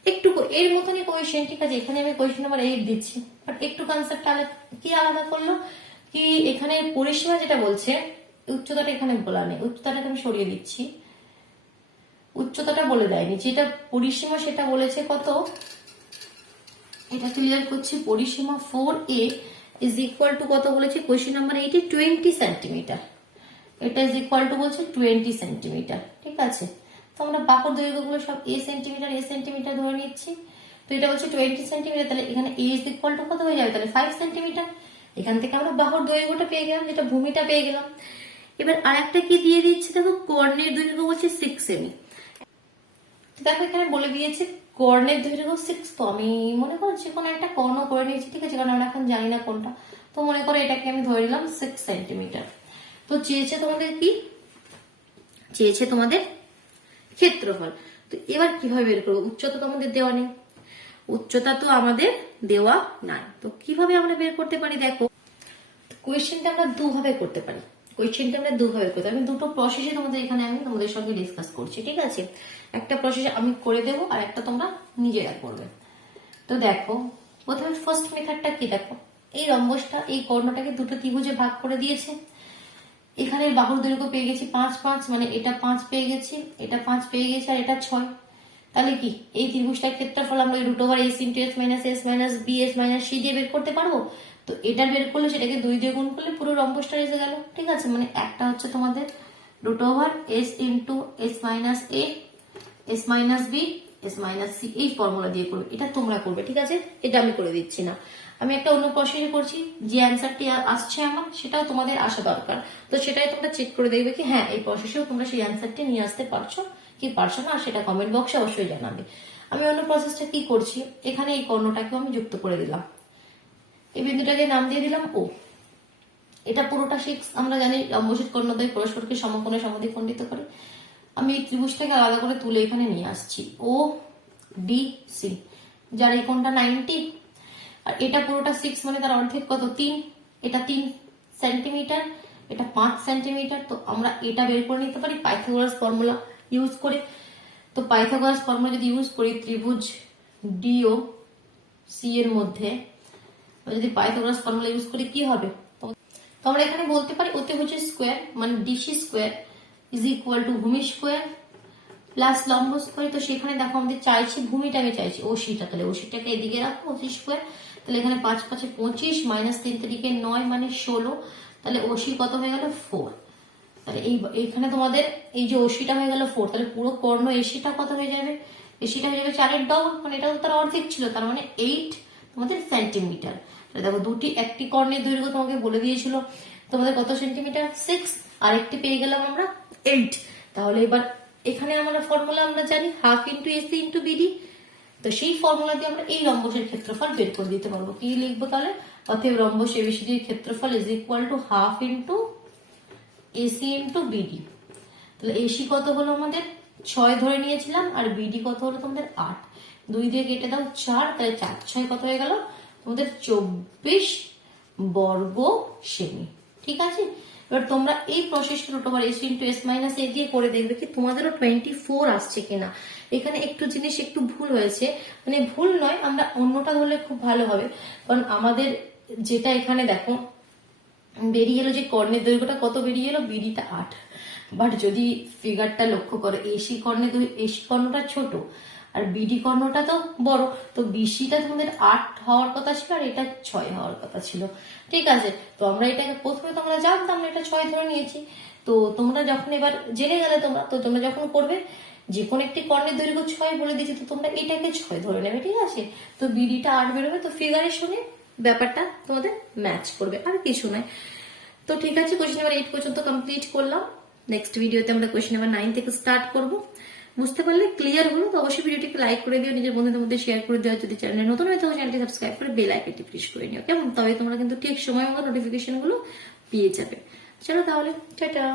একটু এর মতনই কোয়েশ্চেন, ঠিক আছে, এখানে আমি কোয়েশ্চেন নাম্বার 8 দিচ্ছি, বাট একটু কনসেপ্ট কি আলাদা করলো কি, এখানে পরিসীমা যেটা বলছে, উচ্চতাটা এখানে বলা নেই, উচ্চতাটা আমি সরিয়ে দিচ্ছি, উচ্চতাটা বলে দেয়নি, যেটা পরিসীমা সেটা বলেছে কত, এটা ক্লিয়ার করছি। পরিসীমা 4A ইজ ইকুয়াল টু কত বলেছে, কোয়েশ্চেন নাম্বার 8 20 সেন্টিমিটার। এটা ইজ ইকুয়াল টু বলছে 20 সেন্টিমিটার। ঠিক আছে, তো আমরা বাহুর দৈর্ঘ্যগুলো সব A সেন্টিমিটার ধরে নিচ্ছি। তো এটা বলছে 20 সেন্টিমিটার, তাহলে এখানে A ইজ ইকুয়াল টু কত হয়ে যাবে, তাহলে 5 সেন্টিমিটার। এখান থেকে আমরা বাহুর দৈর্ঘ্যটা পেয়ে গেলাম, যেটা ভূমিটা পেয়ে গেলাম। এবার আরেকটা কি দিয়ে দিচ্ছে দেখো, কর্ণের দৈর্ঘ্য বলছে 6 সেমি। তো দেখো এখানে বলে দিয়েছে কর্ণের দৈর্ঘ্য 6, তো আমি মনে করো যে কোনো একটা কর্ণ করে নিয়েছি, ঠিক আছে, কারণ আমরা এখন জানি না কোনটা। তো মনে করো এটাকে আমি ধরে নিলাম 6 সেন্টিমিটার। তো চেয়েছে তোমাদের কি, চেয়েছে তোমাদের ক্ষেত্রফল। তো এবার কিভাবে বের করবো? উচ্চতা তো আমাদের দেওয়া নেই, উচ্চতা তো আমাদের দেওয়া নাই, তো কিভাবে আমরা বের করতে পারি? দেখো কোয়েশ্চেনটা আমরা দুভাবে করতে পারি, কোয়েশ্চেনটা আমরা দুভাবে করতে পারি। আমি দুটো প্রসেসে তোমাদের এখানে আমি তোমাদের সঙ্গে ডিসকাস করছি, ঠিক আছে। একটা প্রসেস আমি করে দেবো আর একটা তোমরা নিজেরা করবে। তো দেখো প্রথমে ফার্স্ট মেথডটা কি, দেখো এই রম্বসটা এই কর্ণটাকে দুটো ত্রিভুজে ভাগ করে দিয়েছে। এখানে বাহুর দৈর্ঘ্য পেয়ে গেছি 5 5, মানে এটা 5 পেয়ে গেছি, এটা 5 পেয়ে গেছি, আর এটা 6। তাহলে কি এই ত্রিভুজটার ক্ষেত্রফল আমরা √s × s - s - b s - c দিয়ে বের করতে পারবো? তো এটা বের করলে সেটাকে 2 দিয়ে গুণ করলে পুরো রম্বসটা এসে গেল, ঠিক আছে। মানে একটা হচ্ছে তোমাদের √s × s - a s - b s - c, এই ফর্মুলা দিয়ে করবে। এটা তোমরা করবে, ঠিক আছে, এটা আমি করে দিচ্ছি না। আমি একটা অন্য প্রসেসে করছি, যে অ্যান্সারটি আসছে আমার সেটাও তোমাদের আসা দরকার। তো সেটাই তোমরা চেক করে দেখবে কি হ্যাঁ এই প্রসেসেও তোমরা সেই অ্যান্সারটি নিয়ে আসতে পারছো কি পারছো না, সেটা কমেন্ট বক্সে অবশ্যই জানাবে। আমি অন্য প্রসেসটা কি করছি, এখানে এই কর্ণটাকেও আমি যুক্ত করে দিলাম, এই বিন্দুটাকে নাম দিয়ে দিলাম ও। এটা পুরোটা 6, আমরা জানি রম্বসের কর্ণদ্বয় পরস্পরকে সমকোণে সমদ্বিখণ্ডিত করে। আমি এই ত্রিভুজটাকে আলাদা করে তুলে এখানে নিয়ে আসছি ও ডি সি, যার এই কোণটা 90, আর এটা পুরোটা 6, মানে তার অর্ধেক কত 3, এটা 3 সেন্টিমিটার, এটা 5 সেন্টিমিটার। তো আমরা এটা বের করে নিতে পারি পাইথাগোরাস ফর্মুলা ইউজ করে। তো পাইথাগোরাস ফর্মুলা যদি ইউজ করি ত্রিভুজ ডিও সি এর মধ্যে যদি পাইথাগোরাস ফর্মুলা ইউজ করি কি হবে, তো আমরা এখানে বলতে পারি অতিভুজের স্কোয়ার মানে DC square is equal two ভূমি স্কোয়ার প্লাস লম্ব স্কোয়ার। তো সেখানে দেখো আমাদের চাইছি ভূমিটাকে চাইছি ওসিটা, তাহলে ওসিটাকে এদিকে রাখো ওসি স্কোয়ার। তাহলে এখানে 5 5 25 -3 3 9 মানে 16, তাহলে ওসি কত হয়ে গেল 4। তাহলে এইখানে তোমাদের এই যে ওসিটা হয়ে গেল 4, তাহলে পুরো কর্ণ এসিটা কত হয়ে যাবে, এসিটা হয়ে যাবে 4 এর ডবল, মানে এটা তো তার অর্ধেক ছিল, তার মানে 8 তোমাদের সেন্টিমিটার। তাহলে দেখো একটি কর্ণের দৈর্ঘ্য তোমাকে বলে দিয়েছিল তোমাদের কত সেন্টিমিটার 6, আর একটি পেয়ে গেলাম আমরা 8। তাহলে এবার এখানে আমরা ফর্মুলা আমরা জানি half into AC into BD, তো সেই ফর্মুলা দিয়ে আমরা এই রম্বসের ক্ষেত্রফল বের করে দিতে পারবো। কি লিখবো তাহলে, অতএব রম্বস এবিসিডির ক্ষেত্রফল is equal to half into AC into BD. তাহলে এসি কত হলো আমাদের 6 ধরে নিয়েছিলাম, আর বিডি কত হলো তোমাদের 8, 2 দিয়ে কেটে দাও 4, তাহলে 4 6 কত হয়ে গেল তোমাদের 24 বর্গ সেমি, ঠিক আছে। এবার তোমরা এই প্রসেসটা √s × s - a দিয়ে করে দেখবে কি তোমাদেরও 24 আসছে কিনা। এখানে একটু জিনিস একটু ভুল হয়েছে, মানে ভুল নয়, আমরা অন্যটা ধরলে খুব ভালো হবে, কারণ আমাদের যেটা এখানে দেখো বেরিয়ে গেল যে কর্ণের দৈর্ঘ্যটা কত বেরিয়ে গেল, বিডিটা 8, বাট যদি ফিগারটা লক্ষ্য করো এসি কর্ণটা ছোট আর বিডি কর্ণটা তো বড়, তো বিসিটা তোমাদের 8 হওয়ার কথা ছিল আর এটা 6 হওয়ার কথা ছিল, ঠিক আছে। তো আমরা এটাকে প্রথমে তোমরা জানতাম না, এটা 6 ধরে নিয়েছি। তো তোমরা যখন এবার জেনে গেলে তোমরা যখন করবে যে কোনো একটি কর্ণের দৈর্ঘ্য 6 বলে দিয়েছি, তো তোমরা এটাকে 6 ধরে নেবে, ঠিক আছে। তো বিডিটা 8 বেরোবে, তো ফিগারের সঙ্গে ব্যাপারটা তোমাদের ম্যাচ করবে, আর কিছু নয়। তো ঠিক আছে, কোয়েশ্চেন নাম্বার 8 পর্যন্ত কমপ্লিট করলাম। নেক্সট ভিডিওতে আমরা কোয়েশ্চেন নাম্বার 9 থেকে স্টার্ট করব। বুঝতে পারলে, ক্লিয়ার হলো? তো অবশ্যই ভিডিওটিকে লাইক করে দিও, নিজের বন্ধুদের মধ্যে শেয়ার করে দিও, যদি চ্যানেলে নতুন হয়ে থাকো চ্যানেলটি সাবস্ক্রাইব করে বেল আইকনটি প্রেস করে নিও, কেমন? তবে তোমরা কিন্তু ঠিক সময় মতো নোটিফিকেশন গুলো পেয়ে যাবে। চলো তাহলে, টাটা।